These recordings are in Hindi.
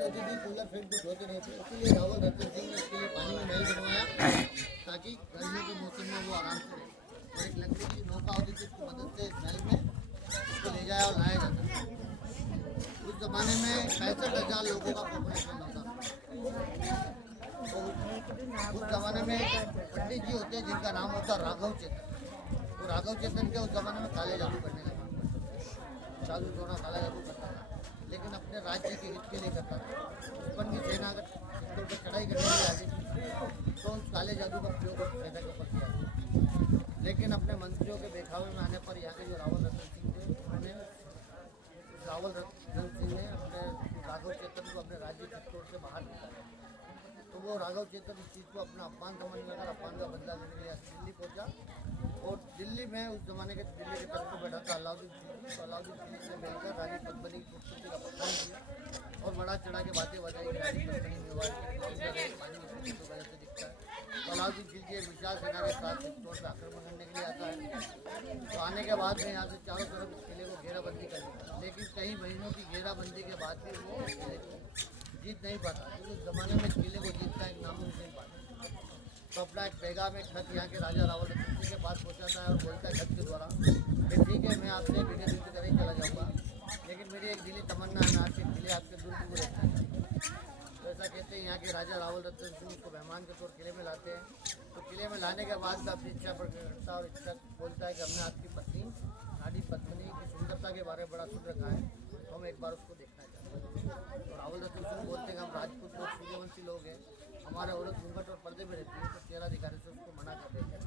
भी कूलर फिर कुछ होते नहीं थे, इसलिए रावल रतन सिंह ने इसके लिए पानी में महल बनवाया ताकि गर्मी के मौसम में वो आराम से रहे। और एक लकड़ी की नौका होती थी, उसकी मदद से इस महल में उसको ले जाया और लाया जाता था। उस जमाने में 65,000 लोगों का पॉपुलेशन होता था। तो उस जमाने में पंडित जी होते हैं जिनका नाम होता राघव चेतन। तो राघव चेतन के उस जमाने में काले जादू करने का काम करता था, जादू टोना काला जादू करता था, लेकिन अपने राज्य के हित के लिए करता था। बचपन की सेना अगर चित्तौड़ पर चढ़ाई करने के लिए आती थी तो उस काले जादू का प्रयोग सेना के ऊपर किया था। लेकिन अपने मंत्रियों के बेखावे में आने पर यहाँ के जो रावल रतन सिंह थे उन्होंने रावल रतन सिंह ने अपने राघव चेतन को अपने राज्य चित्तौड़ से बाहर निकाला। तो वो राघव चेतन इस चीज़ को अपना अपमान समझ लेकर अपमान का बदला लेने के लिए दिल्ली पहुंचा। और दिल्ली में उस जमाने के दिल्ली के तख्त पर बैठा था अलाउद्दीन खिलजी। तो अलाउद्दीन खिलजी ने मिलकर रानी पद्मिनी की खूबसूरती का अपमान किया और बड़ा चढ़ा के बातें बताई कि रानी पद्मिनी मेवाड़ की सुंदर है, पानी में खूबसूरत वजह से दिखता है। तो अलाउद्दीन खिलजी एक विशाल सेना के साथ चित्तौड़ पर आक्रमण करने के लिए आता है। तो आने के बाद में यहाँ से चारों तरफ इस किले को घेराबंदी कर दी, लेकिन कई महीनों की घेराबंदी के बाद भी वो इस किले को जीत नहीं पाता, क्योंकि उस जमाने में किले को जीतना एक नामुमकिन बात है। तो अपना एक पैगाम एक खत यहाँ के राजा रावल रतन सिंह के पास पहुँचाता है और बोलता है खत के द्वारा कि ठीक है, मैं आपसे बिना युद्ध कर ही चला जाऊँगा, लेकिन मेरी एक दिली तमन्ना है, मैं आपके किले आपके दुर्ग को देखना चाहता हूँ। तो ऐसा कहते हैं यहाँ के राजा रावल रतन सिंह उसको मेहमान के तौर किले में लाते हैं। तो किले में लाने के बाद भी अपनी इच्छा प्रकट करता है और इच्छा बोलता है कि हमने आपकी पत्नी रानी पद्मिनी की सुंदरता के बारे में बड़ा सुन रखा है, तो हम एक बार उसको देखना चाहते हैं। तो रावल रतन सिंह बोलते हैं कि हम राजपूत लोग सूर्यवंशी लोग हैं, हमारे औरत घूंघट और पर्दे में रहती है, तो चेहरा दिखाने से उसको मना कर देते हैं।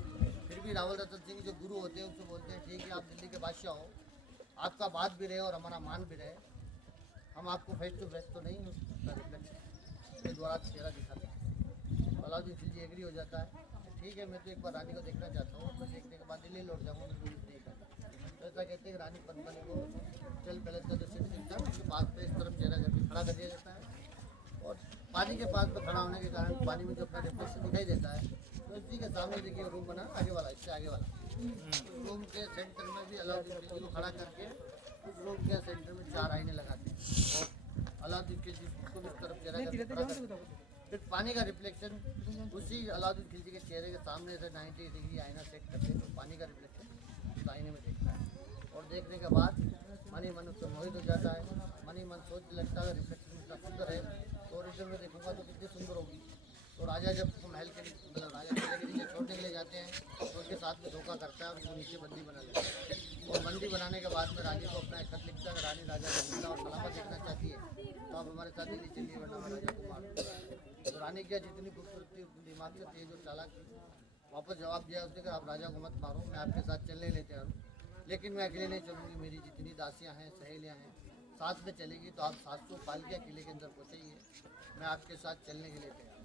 फिर भी रावल रतन सिंह जो गुरु होते हैं उससे बोलते हैं ठीक है, आप दिल्ली के बादशाह हो, आपका बात भी रहे और हमारा मान भी रहे, हम आपको फेस टू फेस तो नहीं उसके द्वारा चेहरा दिखाते हैं। तो अलाउद्दीन खिलजी एग्री हो जाता है, ठीक है, मैं तो एक बार रानी को देखना चाहता हूँ, तो देखने के बाद दिल्ली लौट जाऊँगा, मैं कोई नहीं करता। तो ऐसा कहते हैं रानी पद्मिनी को चल पहले उसके पास पे इस तरफ चेहरा करके खड़ा कर दिया जाता है। और पानी के पास में खड़ा होने के कारण पानी में जो अपना रिफ्लेक्शन दिखाई देता है, तो इसी के सामने देखिए रूम बना आगे वाला, इससे आगे वाला रूम के सेंटर में भी अलाउद्दीन खिलजी को खड़ा करके उस रूम के सेंटर में 4 आईने लगाते हैं और अलाउद्दीन खिलजी को इस तरफ चेहरा करके खड़ा करते हैं। फिर पानी का रिफ्लेक्शन उसी अलाउद्दीन खिलजी के चेहरे के सामने से 90 डिग्री आईना सेट करते हैं, तो पानी का रिफ्लेक्शन उस आईने में देखता है। और देखने के बाद मन ही मन उससे मोहित हो जाता है। मन ही मन सोच लगता है रिफ्लेक्शन इतना सुंदर है तो ओरिजिनल में देखूंगा तो कितनी सुंदर होगी। तो राजा जब महल के मतलब राजा किले के नीचे छोड़ने के लिए जाते हैं तो उनके साथ में धोखा करता है और उनको नीचे बंदी बना लेता है। और बंदी बनाने के बाद में रानी को अपना एक खत लिखता है, रानी राजा को जिंदा और सलामत देखना चाहती है तो आप हमारे साथ दिल्ली चलिए वरना मैं राजा को मार दूंगा। तो रानी क्या जितनी खूबसूरत थी उतनी दिमाग से तेज और चालाक थी, वापस जवाब दिया उसने कि आप राजा को मत मारो, मैं आपके साथ चलने के लिए तैयार हूँ, लेकिन मैं अकेले नहीं चलूँगी, मेरी जितनी दासियाँ हैं सहेलियाँ हैं साथ में चलेगी, तो आप 700 पालकिया किले के अंदर पहुँचाइए, मैं आपके साथ चलने के लिए तैयार हूँ।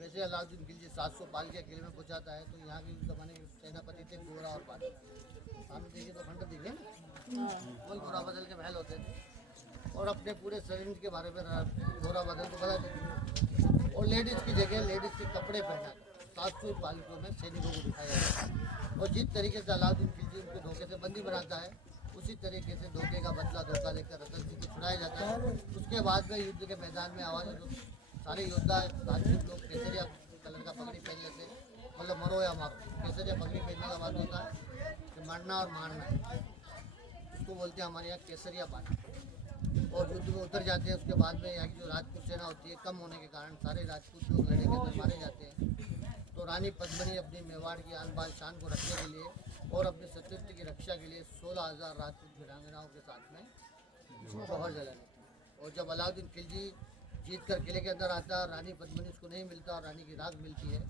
वैसे अलाउद्दीन खिलजी 700 पालकिया किले में पहुँचाता है। तो यहाँ के उस जमाने के सेनापति थे गोरा और बादल, सामने देखिए तो खंड दिखे ना, वही गोरा बदल के महल होते थे और अपने पूरे शरीर के बारे में गोरा बदल को बता देते। और लेडीज़ की जगह लेडीज़ के कपड़े पहना 700 पालकियों में सैनिकों को दिखाया जाता है। और जिस तरीके से अलाउद्दीन खिलजी उनको धोखे से बंदी बनाता है, उसी तरीके से धोखे का बदला धोखा देकर रतन सिंह को छुड़ाया जाता है। उसके बाद में युद्ध के मैदान में आवाज़ सारे योद्धा राजपूत लोग केसरिया कलर का पगड़ी पहन लेते हैं, मतलब मरो या मारो। केसरिया पगड़ी पहनने का बाद होता है कि मरना और मारना है, उसको बोलते हैं हमारे यहाँ केसरिया बांट। और युद्ध में उतर जाते हैं। उसके बाद में यहाँ की जो राजपूत सेना होती है कम होने के कारण सारे राजपूत लोग लड़े के अंदर मारे जाते हैं। तो रानी पद्मिनी अपनी मेवाड़ की आन बान शान को रखने के लिए और अपने सत्यत्व की रक्षा के लिए 16,000 राजपूत वीरांगनाओं के साथ में शहर जलाने। और जब अलाउद्दीन खिलजी जीत कर किले के अंदर आता है, रानी पद्मिनी उसको नहीं मिलता और रानी की राख मिलती है,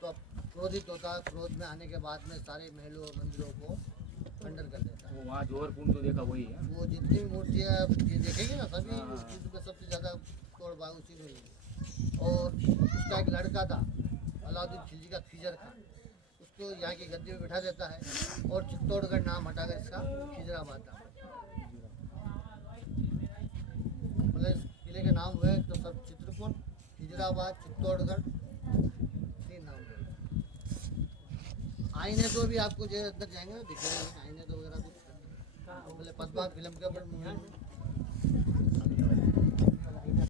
तो अब क्रोधित होता है। क्रोध में आने के बाद में सारे महलों और मंदिरों को खंडन कर देता है। वो वहाँ जोहर कुंड जो देखा वही है, वो जितनी भी मूर्तियाँ ये देखेंगे ना सभी उस चीज़ में सबसे ज़्यादा तोड़ भाग उसी में ही है। और उसका एक लड़का था अलाउद्दीन खिलजी का, खिजर खान, उसको यहाँ की गद्दी में बिठा देता है और चित्तौड़गढ़ नाम हटाकर इसका खिजराबाद नाम है। मतलब इस किले के नाम हुए तो सब चित्रकूट, खिजराबाद, चित्तौड़गढ़ 3 नाम हुए। आईने तो भी आपको जो अंदर जाएंगे ना दिखेंगे, आईने तो वगैरह कुछ पहले पद्मा फिल्म के ऊपर